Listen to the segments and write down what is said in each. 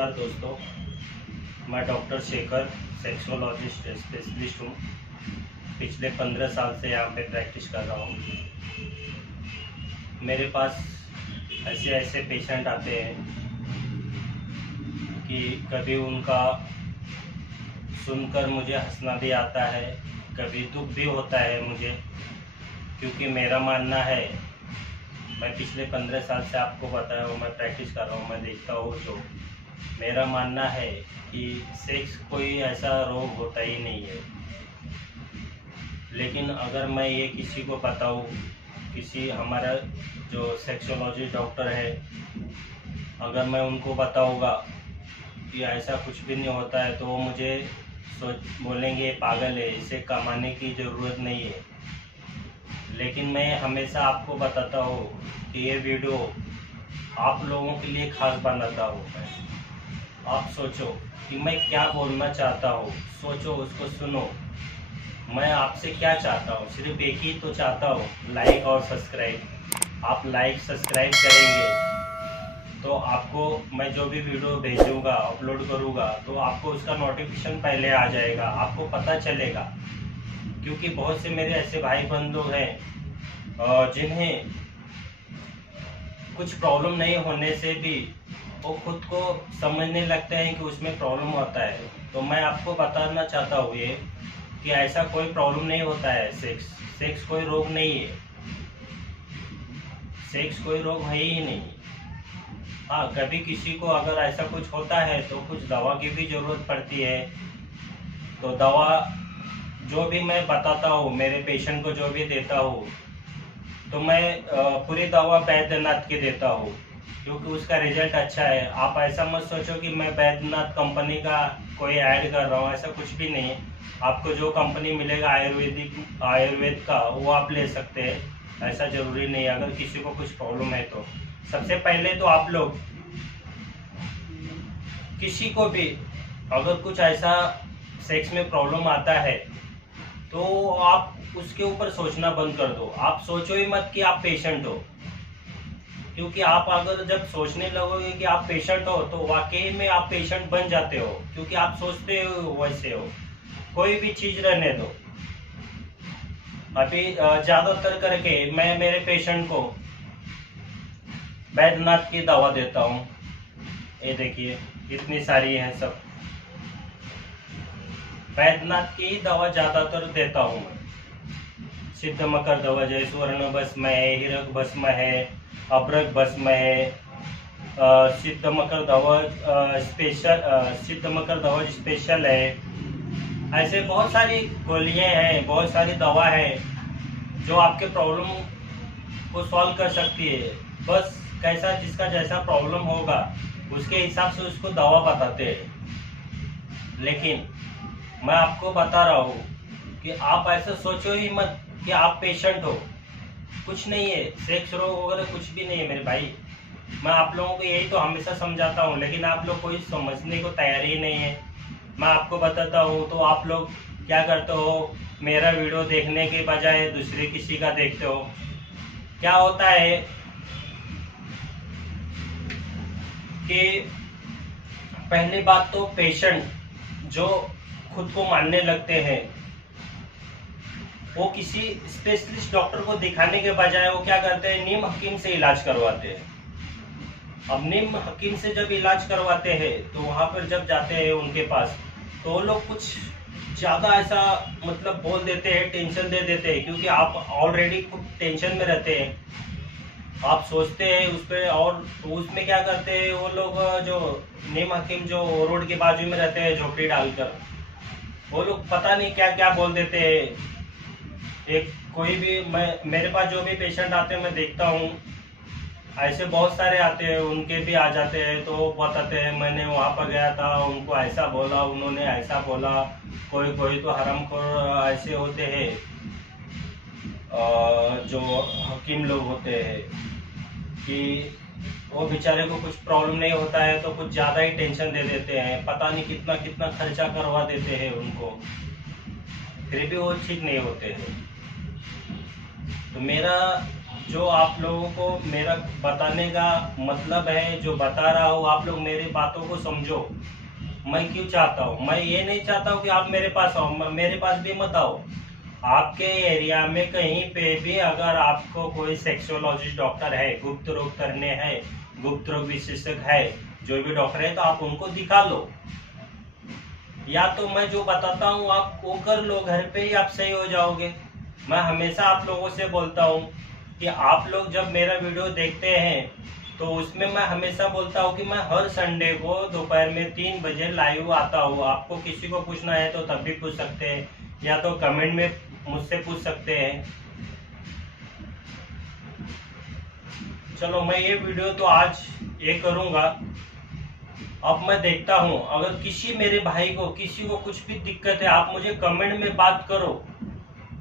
नमस्कार दोस्तों, मैं डॉक्टर शेखर सेक्सोलॉजिस्ट स्पेशलिस्ट हूँ। पिछले 15 साल से यहाँ पे प्रैक्टिस कर रहा हूँ। मेरे पास ऐसे पेशेंट आते हैं कि कभी उनका सुनकर मुझे हंसना भी आता है, कभी दुख भी होता है मुझे, क्योंकि मेरा मानना है, मैं पिछले 15 साल से आपको बताया हूँ, मैं प्रैक्टिस कर रहा हूँ, मैं देखता हूँ जो मेरा मानना है कि सेक्स कोई ऐसा रोग होता ही नहीं है। लेकिन अगर मैं ये किसी को बताऊँ, किसी हमारा जो सेक्सोलॉजी डॉक्टर है, अगर मैं उनको बताऊँगा कि ऐसा कुछ भी नहीं होता है, तो वो मुझे बोलेंगे पागल है, इसे कमाने की ज़रूरत नहीं है। लेकिन मैं हमेशा आपको बताता हूँ कि ये वीडियो आप लोगों के लिए खास बनाता हूँ मैं। आप सोचो कि मैं क्या बोलना चाहता हूँ, सोचो, उसको सुनो। मैं आपसे क्या चाहता हूँ, सिर्फ एक ही तो चाहता हूँ, लाइक और सब्सक्राइब। आप लाइक सब्सक्राइब करेंगे तो आपको मैं जो भी वीडियो भेजूँगा, अपलोड करूँगा, तो आपको उसका नोटिफिकेशन पहले आ जाएगा, आपको पता चलेगा। क्योंकि बहुत से मेरे ऐसे भाई बहन लोग हैं जिन्हें कुछ प्रॉब्लम नहीं होने से भी वो खुद को समझने लगते हैं कि उसमें प्रॉब्लम होता है। तो मैं आपको बताना चाहता हूँ ये कि ऐसा कोई प्रॉब्लम नहीं होता है। सेक्स कोई रोग नहीं है, सेक्स कोई रोग है ही नहीं। हाँ, कभी किसी को अगर ऐसा कुछ होता है तो कुछ दवा की भी ज़रूरत पड़ती है। तो दवा जो भी मैं बताता हूँ, मेरे पेशेंट को जो भी देता हूँ, तो मैं पूरी दवा बैद्यनाथ की देता हूँ, क्योंकि उसका रिजल्ट अच्छा है। आप ऐसा मत सोचो कि मैं बैद्यनाथ कंपनी का कोई ऐड कर रहा हूँ, ऐसा कुछ भी नहीं है। आपको जो कंपनी मिलेगा आयुर्वेद का, वो आप ले सकते हैं, ऐसा ज़रूरी नहीं है। अगर किसी को कुछ प्रॉब्लम है तो सबसे पहले तो आप लोग किसी को भी अगर कुछ ऐसा सेक्स में प्रॉब्लम आता है तो आप उसके ऊपर सोचना बंद कर दो। आप सोचो ही मत कि आप पेशेंट हो, क्योंकि आप अगर जब सोचने लगोगे कि आप पेशेंट हो तो वाकई में आप पेशेंट बन जाते हो, क्योंकि आप सोचते हो वैसे हो। कोई भी चीज रहने दो। अभी ज्यादातर करके मैं मेरे पेशेंट को बैद्यनाथ की दवा देता हूँ। ये देखिए इतनी सारी है, सब बैद्यनाथ की दवा ज्यादातर देता हूँ मैं। सिद्ध मकर दवा जय स्वर्ण भस्म है, हीरक भस्म है, अभ्रक भस्म है, सिद्ध मकर स्पेशल है। ऐसे बहुत सारी गोलियां हैं, बहुत सारी दवा है जो आपके प्रॉब्लम को सॉल्व कर सकती है। बस कैसा जिसका जैसा प्रॉब्लम होगा उसके हिसाब से उसको दवा बताते हैं। लेकिन मैं आपको बता रहा हूँ कि आप ऐसा सोचो ही मत कि आप पेशेंट हो। कुछ नहीं है, सेक्स रोग वगैरह कुछ भी नहीं है मेरे भाई। मैं आप लोगों को यही तो हमेशा समझाता हूँ, लेकिन आप लोग कोई समझने को तैयार ही नहीं है। मैं आपको बताता हूँ तो आप लोग क्या करते हो, मेरा वीडियो देखने के बजाय दूसरे किसी का देखते हो। क्या होता है कि पहली बात तो पेशेंट जो खुद को मानने लगते हैं, वो किसी स्पेशलिस्ट डॉक्टर को दिखाने के बजाय वो क्या करते हैं, नीम हकीम से इलाज करवाते हैं। अब नीम हकीम से जब इलाज करवाते हैं तो वहां पर जब जाते हैं उनके पास, तो वो लोग कुछ ज़्यादा ऐसा मतलब बोल देते हैं, टेंशन दे देते हैं, क्योंकि आप ऑलरेडी खुद टेंशन में रहते हैं। आप सोचते हैं उस पर, और उसमें क्या करते हैं वो लोग, जो नीम हकीम जो रोड के बाजू में रहते हैं झोपड़ी डालकर, वो लोग पता नहीं क्या क्या बोल देते हैं। एक कोई भी मेरे पास जो भी पेशेंट आते हैं मैं देखता हूँ, ऐसे बहुत सारे आते हैं, उनके भी आ जाते हैं तो वो बताते हैं मैंने वहाँ पर गया था, उनको ऐसा बोला, उन्होंने ऐसा बोला। कोई तो हरामखोर ऐसे होते हैं जो हकीम लोग होते हैं कि वो बेचारे को कुछ प्रॉब्लम नहीं होता है तो कुछ ज़्यादा ही टेंशन दे देते हैं, पता नहीं कितना कितना खर्चा करवा देते हैं उनको, फिर भी वो ठीक नहीं होते हैं। तो मेरा जो आप लोगों को मेरा बताने का मतलब है, जो बता रहा हूँ, आप लोग मेरी बातों को समझो। मैं क्यों चाहता हूँ, मैं ये नहीं चाहता हूँ कि आप मेरे पास आओ, मेरे पास भी मत आओ। आपके एरिया में कहीं पे भी अगर आपको कोई सेक्सोलॉजिस्ट डॉक्टर है, गुप्त रोग तज्ञ है, गुप्त रोग विशेषज्ञ है, जो भी डॉक्टर है, तो आप उनको दिखा लो। या तो मैं जो बताता हूँ आप वो कर लो, घर पे ही आप सही हो जाओगे। मैं हमेशा आप लोगों से बोलता हूँ कि आप लोग जब मेरा वीडियो देखते हैं तो उसमें मैं हमेशा बोलता हूँ कि मैं हर संडे को दोपहर में 3 बजे लाइव आता हूँ। आपको किसी को पूछना है तो तब भी पूछ सकते हैं, या तो कमेंट में मुझसे पूछ सकते हैं। चलो, मैं ये वीडियो तो आज ये करूँगा। अब मैं देखता हूँ, अगर किसी मेरे भाई को, किसी को कुछ भी दिक्कत है, आप मुझे कमेंट में बात करो,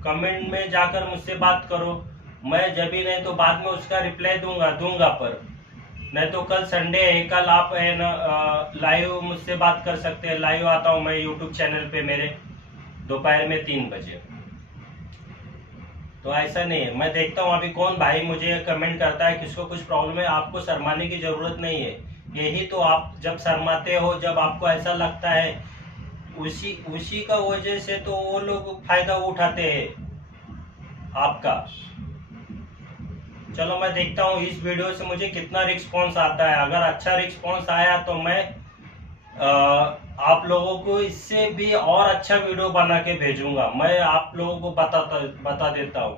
कमेंट में जाकर मुझसे बात करो। मैं जब भी नहीं तो बाद में उसका रिप्लाई दूंगा पर नहीं तो कल संडे है, कल आप है ना लाइव मुझसे बात कर सकते हैं। लाइव आता हूँ मैं यूट्यूब चैनल पे मेरे दोपहर में 3 बजे। तो ऐसा नहीं है, मैं देखता हूँ अभी कौन भाई मुझे कमेंट करता है, किसको कुछ प्रॉब्लम है। आपको शर्माने की जरूरत नहीं है। यही तो आप जब शर्माते हो, जब आपको ऐसा लगता है, उसी का वजह से तो वो लोग फायदा उठाते हैं आपका। चलो, मैं देखता हूँ इस वीडियो से मुझे कितना रिस्पॉन्स आता है। अगर अच्छा रिस्पॉन्स आया तो मैं आप लोगों को इससे भी और अच्छा वीडियो बना के भेजूंगा। मैं आप लोगों को बता देता हूँ।